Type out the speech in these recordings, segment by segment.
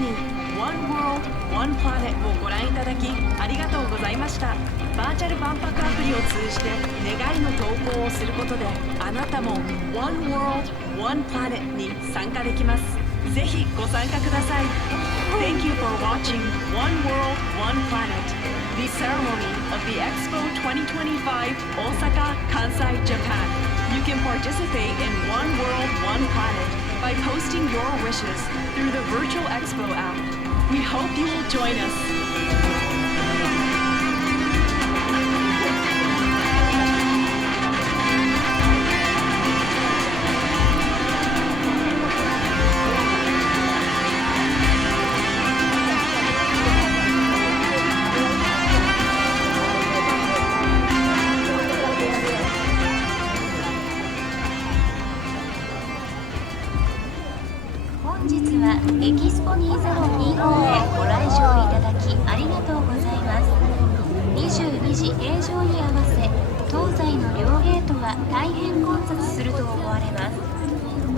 に One World, One Planet をご覧いただきありがとうございました。バーチャル万博アプリを通じて願いの投稿をすることであなたも One World, One Planet に参加できます。ぜひご参加ください。Thank you for watching One World, One Planet, the ceremony of the Expo 2025 Osaka Kansai Japan. You can participate in One World, One Planet by posting your wishes through the virtual Expo app. We hope you will join us. 本日はエキスポ2025へご来場いただきありがとうございます。22時閉場に合わせ東西の両ゲートは大変混雑すると思われます。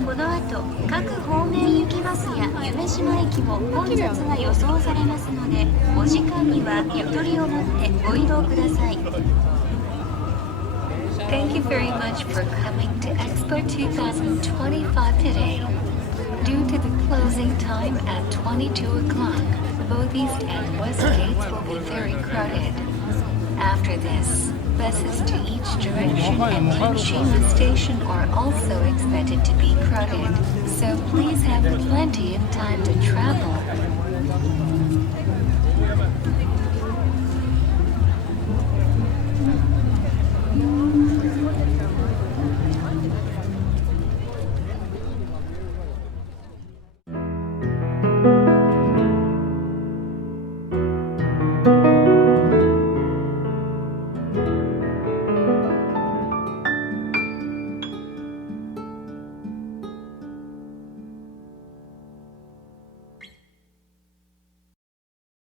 この後各方面行きバスや夢洲駅も混雑が予想されますので、お時間にはゆとりを持ってご移動ください。Thank you very much for coming to Expo 2025 today.Due to the closing time at 22 o'clock, both east and west gates will be very crowded. After this, buses to each direction and Hiroshima Station are also expected to be crowded, so please have plenty of time to travel